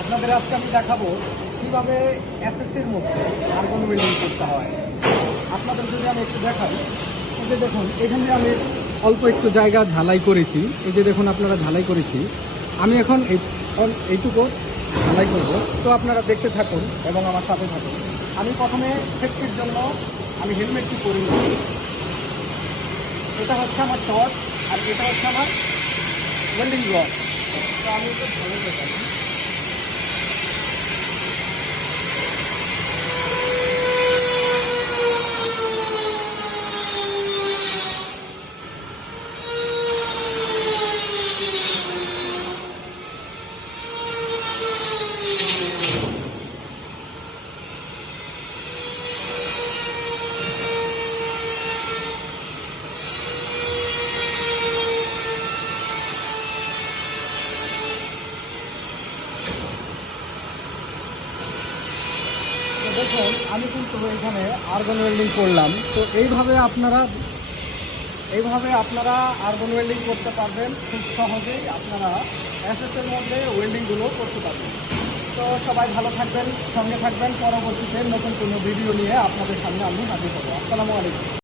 আপনাদের আজকে আমি দেখাবো কীভাবে এসএসসির মধ্যে আর্গন ওয়েল্ডিং করতে হয়। আপনাদের যদি আমি একটু দেখাই, এই যে দেখুন এখানে আমি অল্প একটু জায়গা ঝালাই করেছি। এই যে দেখুন আপনারা ঝালাই করেছি, আমি এখন এইটুকু ঝালাই করব। তো আপনারা দেখতে থাকুন এবং আমার সাথে থাকুন। আমি প্রথমে সেফটির জন্য আমি হেলমেটটি পরে নিই। এটা হচ্ছে আমার টর্চ আর এটা হচ্ছে আমার ওয়েল্ডিং রড। তো আমি একটু ভালো দেখাই। দেখুন আমি কিন্তু এখানে আর্গন ওয়েল্ডিং করলাম। তো এইভাবে আপনারা আর্গন ওয়েল্ডিং করতে পারবেন খুব সহজেই। আপনারা এসএসের মধ্যে ওয়েল্ডিংগুলো করতে পারবেন। তো সবাই ভালো থাকবেন, সঙ্গে থাকবেন। পরবর্তীতে নতুন কোনো ভিডিও নিয়ে আপনাদের সামনে আমি হাজির হবো। আসসালামু আলাইকুম।